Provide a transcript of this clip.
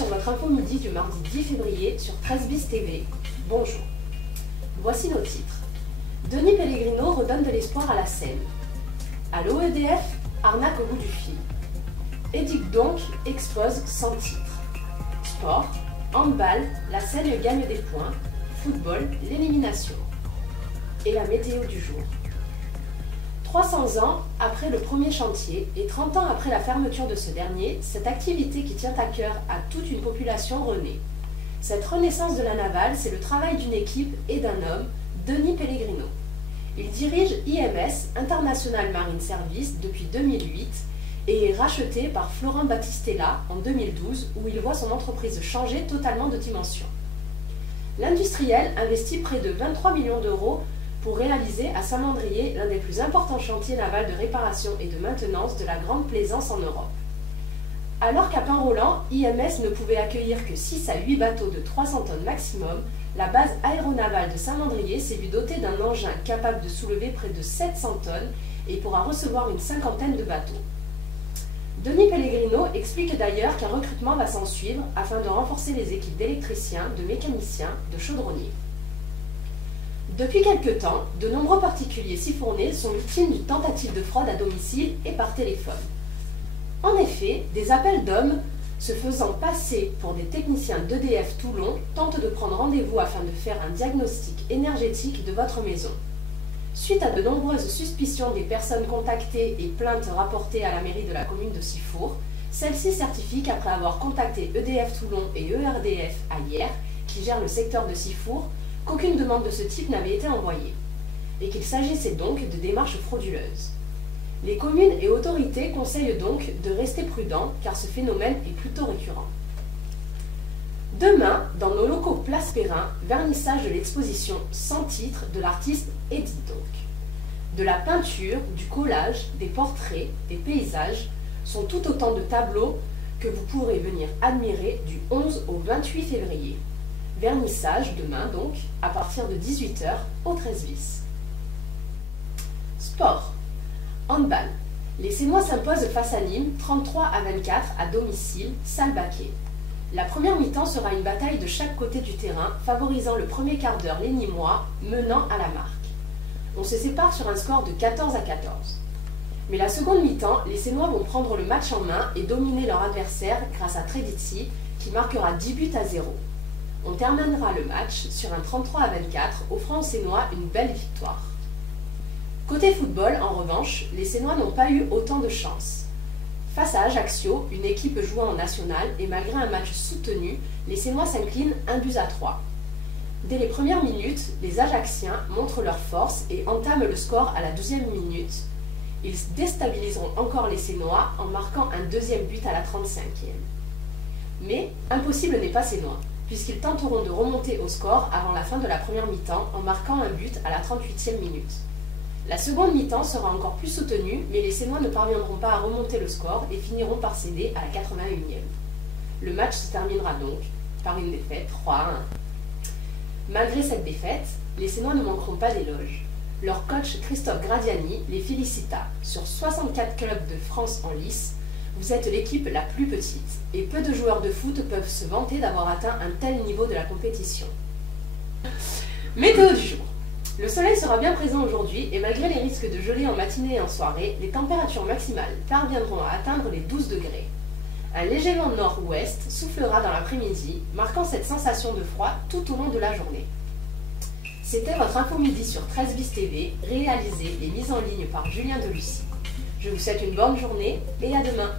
sur votre info midi du mardi 10 février sur 13 bis TV. Bonjour. Voici nos titres. Denis Pellegrino redonne de l'espoir à la Seine. À l'OEDF, arnaque au bout du fil. Édic donc expose sans titre. Sport, handball, la Seine gagne des points. Football, l'élimination. Et la météo du jour. 300 ans après le premier chantier et 30 ans après la fermeture de ce dernier, cette activité qui tient à cœur à toute une population renaît. Cette renaissance de la navale, c'est le travail d'une équipe et d'un homme, Denis Pellegrino. Il dirige IMS, International Marine Service, depuis 2008 et est racheté par Florent Battistella en 2012 où il voit son entreprise changer totalement de dimension. L'industriel investit près de 23 millions d'euros pour réaliser à Saint-Mandrier l'un des plus importants chantiers navals de réparation et de maintenance de la Grande Plaisance en Europe. Alors qu'à Pin-Rolland, IMS ne pouvait accueillir que 6 à 8 bateaux de 300 tonnes maximum, la base aéronavale de Saint-Mandrier s'est vue dotée d'un engin capable de soulever près de 700 tonnes et pourra recevoir une cinquantaine de bateaux. Denis Pellegrino explique d'ailleurs qu'un recrutement va s'en suivre afin de renforcer les équipes d'électriciens, de mécaniciens, de chaudronniers. Depuis quelque temps, de nombreux particuliers sifournés sont victimes d'une tentative de fraude à domicile et par téléphone. En effet, des appels d'hommes se faisant passer pour des techniciens d'EDF Toulon tentent de prendre rendez-vous afin de faire un diagnostic énergétique de votre maison. Suite à de nombreuses suspicions des personnes contactées et plaintes rapportées à la mairie de la commune de Sifour, celle-ci certifie qu'après avoir contacté EDF Toulon et ERDF Ayer, qui gèrent le secteur de Sifour, qu'aucune demande de ce type n'avait été envoyée, et qu'il s'agissait donc de démarches frauduleuses. Les communes et autorités conseillent donc de rester prudents car ce phénomène est plutôt récurrent. Demain, dans nos locaux Place Perrin, vernissage de l'exposition sans titre de l'artiste Édic donc. De la peinture, du collage, des portraits, des paysages sont tout autant de tableaux que vous pourrez venir admirer du 11 au 28 février. Vernissage demain donc, à partir de 18 h au 13 bis. Sport. Handball. Les Sénois s'imposent face à Nîmes, 33 à 24 à domicile, salle Baquet. La première mi-temps sera une bataille de chaque côté du terrain, favorisant le premier quart d'heure les Nîmois, menant à la marque. On se sépare sur un score de 14 à 14. Mais la seconde mi-temps, les Sénois vont prendre le match en main et dominer leur adversaire grâce à Tredizzi, qui marquera 10 buts à 0. On terminera le match sur un 33 à 24, offrant aux Sénois une belle victoire. Côté football, en revanche, les Sénois n'ont pas eu autant de chance. Face à Ajaccio, une équipe jouant en national, et malgré un match soutenu, les Sénois s'inclinent 1-3. Dès les premières minutes, les Ajacciens montrent leur force et entament le score à la 12e minute. Ils déstabiliseront encore les Sénois en marquant un deuxième but à la 35e. Mais impossible n'est pas sénois, puisqu'ils tenteront de remonter au score avant la fin de la première mi-temps en marquant un but à la 38e minute. La seconde mi-temps sera encore plus soutenue, mais les Sénois ne parviendront pas à remonter le score et finiront par céder à la 81e. Le match se terminera donc par une défaite 3 à 1. Malgré cette défaite, les Sénois ne manqueront pas d'éloges. Leur coach Christophe Gradiani les félicita. Sur 64 clubs de France en lice, vous êtes l'équipe la plus petite, et peu de joueurs de foot peuvent se vanter d'avoir atteint un tel niveau de la compétition. Météo du jour. Le soleil sera bien présent aujourd'hui, et malgré les risques de gelée en matinée et en soirée, les températures maximales parviendront à atteindre les 12 degrés. Un léger vent nord-ouest soufflera dans l'après-midi, marquant cette sensation de froid tout au long de la journée. C'était votre info midi sur 13 bis TV, réalisée et mise en ligne par Julien Delucy. Je vous souhaite une bonne journée et à demain.